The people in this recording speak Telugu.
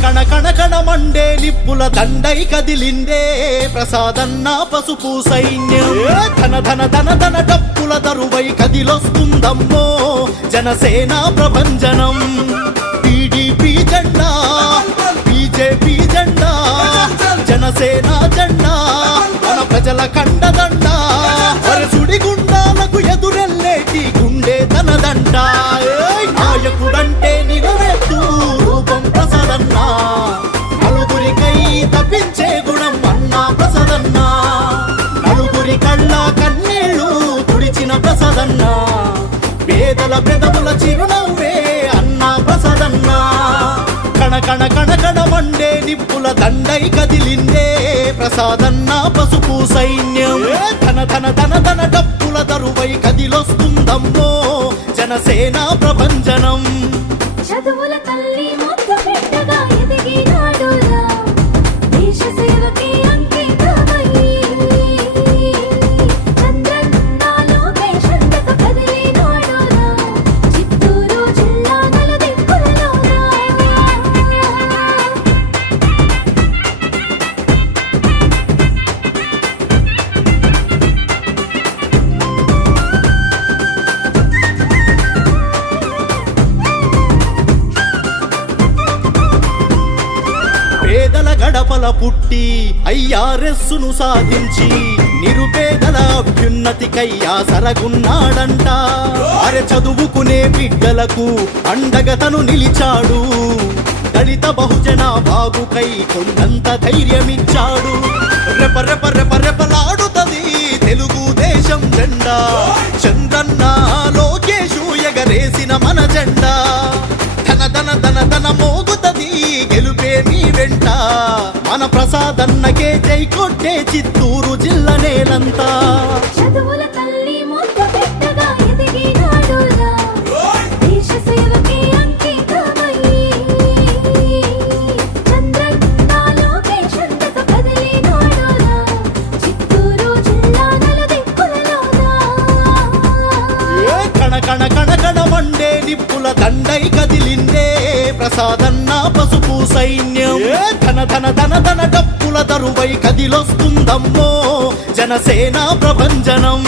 కణ కణ కణ మండే నిప్పుల దండై కదిలిందే. ప్రసాదన్న పసుపు సైన్యం. ధన ధన ధన ధన డప్పుల దరువై కదిలొస్తుందమ్మో జనసేన ప్రభంజనం. టీడీపీ జెండా బీజేపీ జెండా జనసేన జెండా మన ప్రజల కండ పేదల పెదవుల చిరునవ్వే అన్నా ప్రసదన్న. కణ కణ కణ కణ మండే నిప్పుల దండై కదిలిందే ప్రసాదన్న పసుపు సైన్యం. తన తన తన తన డప్పుల దరువై కదిలొస్తుందమ్మో జనసేన ప్రభంజనం. చదువుల తల్లి పేదల పుట్టి ఐఆర్ఎస్సును సాధించి నిరుపేదల అభ్యున్నతికయ్యా సరగున్నాడంట. అరె చదువుకునే బిడ్డలకు అండగతను నిలిచాడు. దళిత బహుజన బాగుకై కొండంత ధైర్యమిచ్చాడు. రెప రెప రెప రెపలాడుతది తెలుగుదేశం జెండా. చంద్రన్న లోకేశు ఎగరేసిన జై కొట్టే చిత్తూరు జిల్లా నేలంతా. చదువుల తల్లి కణ కణ కణ మండే నిప్పుల దండై కదిలిందే ప్రసాదన్న పసుపు సైన్యం. ఏ ధన ధన ధన ధన డప్పుల దరువై కదిలొస్తుందమ్మో జనసేన ప్రభంజనం.